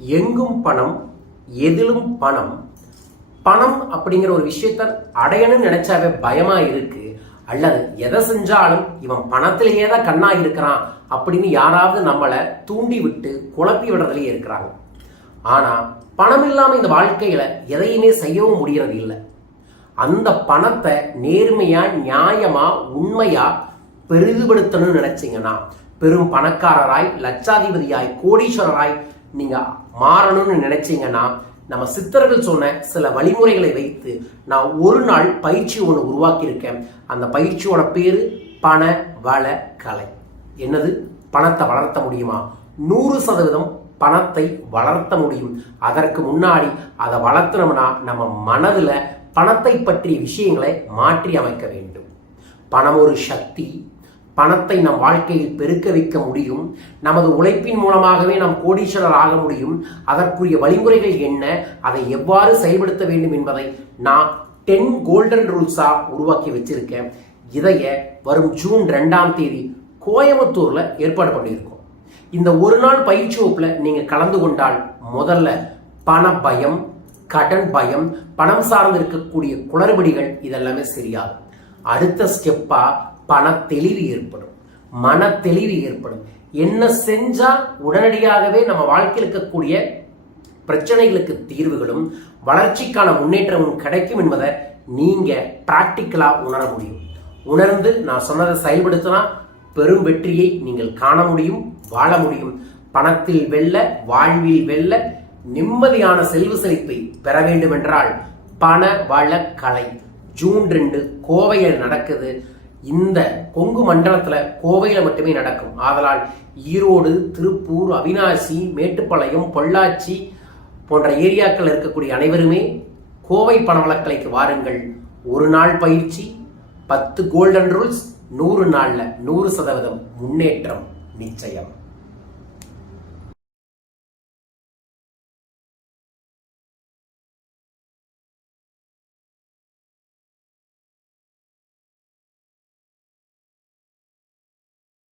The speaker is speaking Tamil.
எங்கும் பணம் எதிலும் பணம். பணம் அப்படிங்கிற ஒரு விஷயத்த அடையணும்னு நினைச்சாவே பயமா இருக்கு. அல்லது எதை செஞ்சாலும் இவன் பணத்திலேயே தான் கண்ணா இருக்கிறான் அப்படின்னு யாராவது நம்மளை தூண்டி விட்டு குழப்பி விடுறதுலயே இருக்கிறாங்க. ஆனா பணம் இல்லாம இந்த வாழ்க்கையில எதையுமே செய்யவும் முடியறது இல்லை. அந்த பணத்தை நேர்மையா நியாயமா உண்மையா பெரிதுபடுத்தணும்னு நினைச்சீங்கன்னா பெரும் பணக்காரராய் லட்சாதிபதியாய் கோடீஸ்வரராய் நீங்கள் மாறணும்னு நினைச்சீங்கன்னா நம்ம சித்தர்கள் சொன்ன சில வழிமுறைகளை வைத்து நான் ஒரு நாள் பயிற்சி ஒன்று உருவாக்கியிருக்கேன். அந்த பயிற்சியோட பேர் பண வள கலை. என்னது? பணத்தை வளர்த்த முடியுமா? நூறு சதவீதம் பணத்தை வளர்த்த முடியும். அதற்கு முன்னாடி அதை வளர்த்துனோம்னா நம்ம மனதில் பணத்தை பற்றிய விஷயங்களை மாற்றி அமைக்க வேண்டும். பணம் ஒரு சக்தி பணத்தை நம் வாழ்க்கையில் பெருக்க வைக்க முடியும் நமது உழைப்பின் மூலமாகவே நாம் கோடீஸ்வரர் ஆக முடியும் அதற்குரிய வழிமுறைகள் என்ன அதை எவ்வாறு செயல்படுத்த வேண்டும் என்பதை நான் டென் கோல்டன் ரூல்ஸாக உருவாக்கி வச்சிருக்கேன். இதைய வரும் ஜூன் ரெண்டாம் தேதி கோயம்புத்தூரில் ஏற்பாடு பண்ணியிருக்கோம். இந்த ஒரு நாள் பயிற்சி வகுப்பில் நீங்கள் கலந்து கொண்டால் முதல்ல பண பயம் கடன் பயம் பணம் சார்ந்து இருக்கக்கூடிய குளறுபடிகள் இதெல்லாமே சரியாது அடுத்த ஸ்டெப்பாக பணத்தெளிவு ஏற்படும். மன தெளிவு ஏற்படும். என்ன செஞ்சால் உடனடியாகவே நம்ம வாழ்க்கையில் இருக்கக்கூடிய பிரச்சனைகளுக்கு தீர்வுகளும் வளர்ச்சிக்கான முன்னேற்றமும் கிடைக்கும் என்பதை நீங்க பிராக்டிக்கலா உணர முடியும். உணர்ந்து நான் சொன்னதை செயல்படுத்தினா பெரும் வெற்றியை நீங்கள் காண முடியும் வாழ முடியும். பணத்தில் வெல்ல வாழ்வில் வெல்ல நிம்மதியான செல்வ செழிப்பை பெற வேண்டும் என்றால் பண வள கலை. ஜூன் ரெண்டு கோவையில் நடக்குது. இந்த கொங்கு மண்டலத்துல கோவையில மட்டுமே நடக்கும். ஆதலால் ஈரோடு திருப்பூர் அவினாசி மேட்டுப்பாளையம் பொள்ளாச்சி போன்ற ஏரியாக்கள் இருக்கக்கூடிய அனைவருமே கோவை பணவளக்கலைக்கு வாருங்கள். ஒரு நாள் பயிற்சி பத்து கோல்டன் ரூல்ஸ் நூறு நாளில் நூறு சதவீதம் முன்னேற்றம் நிச்சயம்.